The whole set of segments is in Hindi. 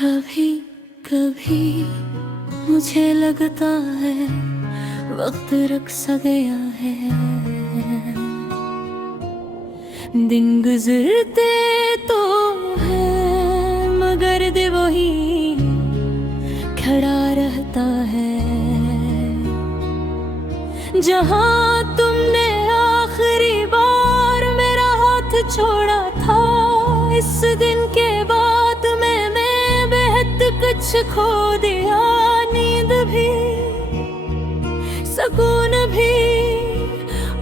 कभी कभी मुझे लगता है वक्त रुक सा गया है। दिन गुजरते तो है मगर दिल वही खड़ा रहता है। जहाँ तुमने आखिरी बार मेरा हाथ छोड़ा था, इस दिन के बाद मैं बेहद कुछ खो दिया। नींद भी, सुकून भी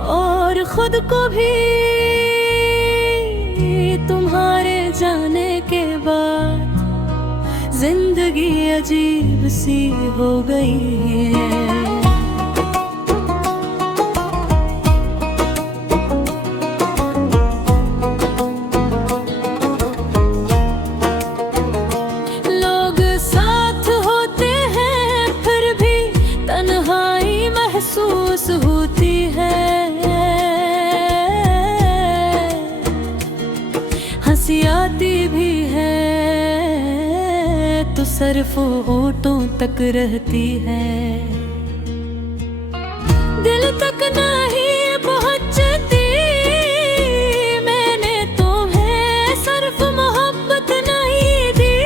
और खुद को भी। तुम्हारे जाने के बाद जिंदगी अजीब सी हो गई है। महसूस होती है, हंसी आती भी है तो सिर्फ होठों तक रहती है। दिल तक नहीं पहुंचती मैंने तुम्हें, सिर्फ मोहब्बत नहीं दी,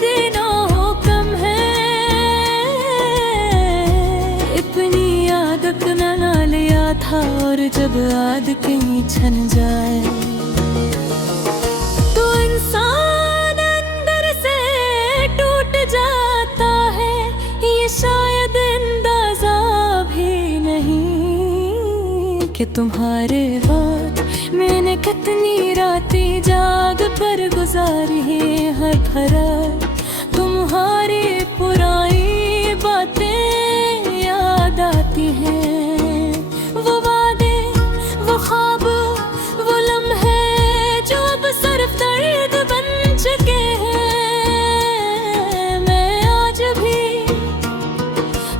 तीनों कम है। इतनी आदत न लिया था और जब आदत कहीं छन जाए तो इंसान अंदर से टूट जाता है। ये शायद अंदाजा भी नहीं कि तुम्हारे बाद मैंने कितनी रातें जाग कर गुजारी है। हर फरार तुम्हारी पुरानी बातें याद आती हैं, वो वादे, वो ख्वाब, वो लम्हे जो अब सिर्फ दर्द बन चुके हैं। मैं आज भी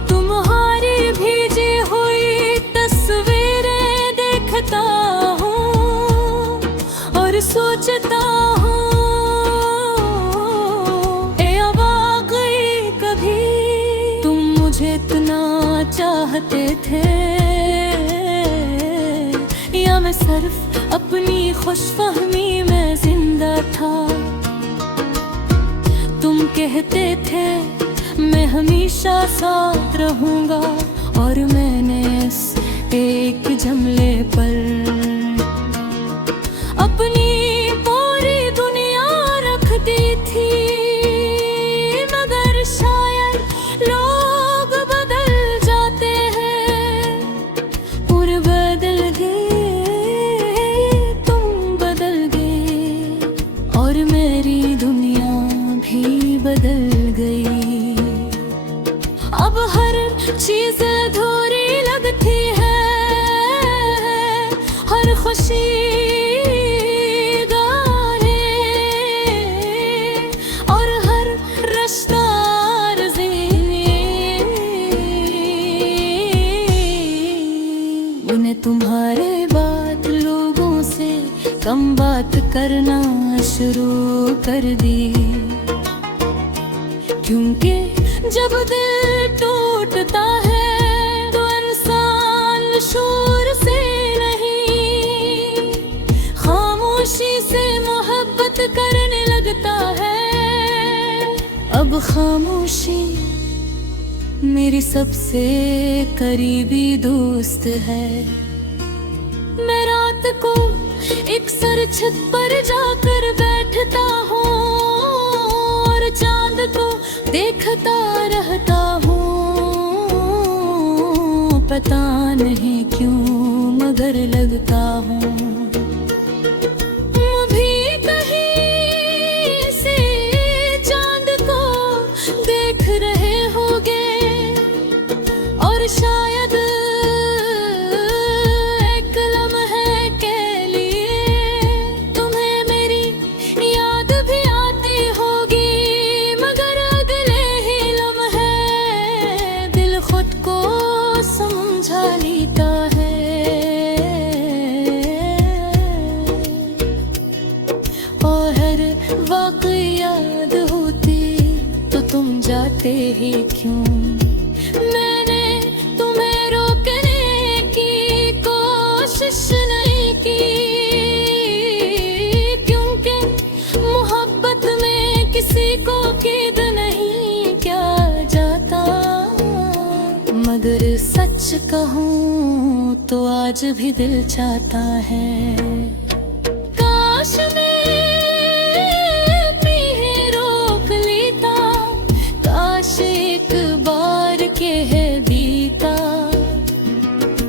तुम्हारी भेजी हुई तस्वीरें देखता हूँ और सोचता हूँ, वाकई कभी तुम मुझे इतना चाहते थे या मैं सिर्फ अपनी खुशफहमी में जिंदा था। तुम कहते थे मैं हमेशा साथ रहूंगा और मैंने इस एक जुमले पर अपनी पूरी दुनिया रख दी थी। मगर शायद लोग बदल जाते हैं और बदल गए, तुम बदल गए और मेरी दुनिया भी बदल गई। अब हर चीज अधूरी लगती है, हर खुशी तुम्हारे बाद लोगों से कम बात करना शुरू कर दी, क्योंकि जब दिल टूटता है तो इंसान शोर से नहीं खामोशी से मोहब्बत करने लगता है। अब खामोशी मेरी सबसे करीबी दोस्त है। मैं रात को एक सर छत पर जाकर बैठता हूँ और चांद को देखता रहता हूँ। पता नहीं क्यों मगर लगता हूँ भी कहीं से चांद को देख रहे होगे और शायद एक लम्हे के लिए तुम्हें मेरी याद भी आती होगी। मगर अगले ही लम्हे दिल खुद को समझा लेता है। जाते ही क्यों? मैंने तुम्हें रोकने की कोशिश नहीं की, क्योंकि मोहब्बत में किसी को कैद नहीं क्या जाता। मगर सच कहूँ तो आज भी दिल चाहता है, काश मैं भी रोक लेता, काश एक बार कह देता,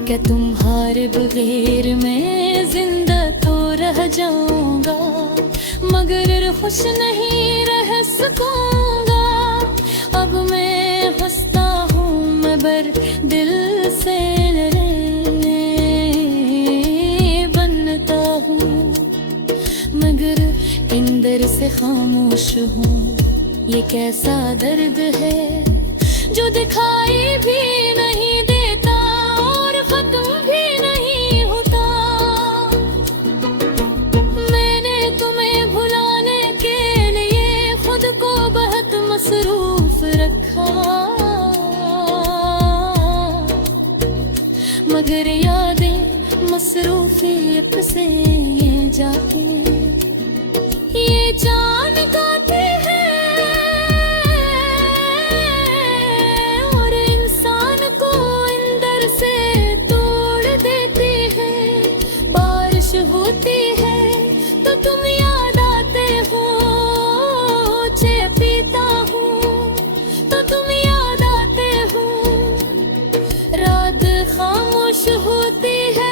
क्या तुम्हारे बगैर मैं जिंदा तो रह जाऊंगा, मगर खुश नहीं रह सकूंगा। अब मैं हंसता हूँ मगर दिल से लड़ने बनता हूँ, मगर अंदर से खामोश हूँ। ये कैसा दर्द है जो दिखाई भी नहीं देता और खत्म भी नहीं होता। मैंने तुम्हें भुलाने के लिए खुद को बहुत मसरूफ रखा, मगर यादें मसरूफियत से ये जाती, ये जान गाती है और इंसान को अंदर से तोड़ देती है। बारिश होती है तो तुम याद आते हो, चाय पीता हूँ तो तुम याद आते हो, रात खामोश होती है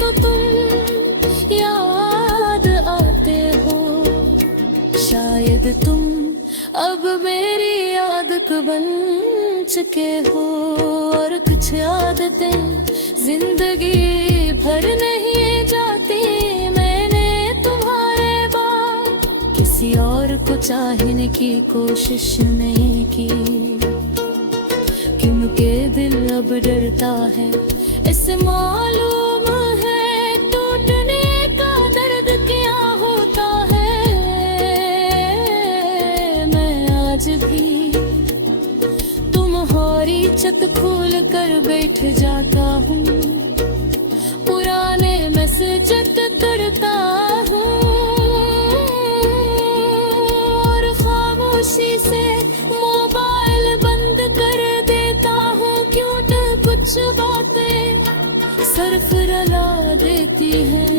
तो तुम याद आते हो। शायद तुम अब मेरी आदत बन चुके हो और कुछ आदतें जिंदगी भर नहीं जाती। मैंने तुम्हारे बाद किसी और को चाहने की कोशिश नहीं की, क्योंकि दिल अब डरता है, इसे मालूम है टूटने का दर्द क्या होता है। मैं आज भी तुम्हारी छत खोल कर बैठ जाता हूँ, पुराने मैसेज करता हूँ और खामोशी से मोबाइल बंद कर देता हूँ, क्यों कुछ बातें सरफ रला देती हैं।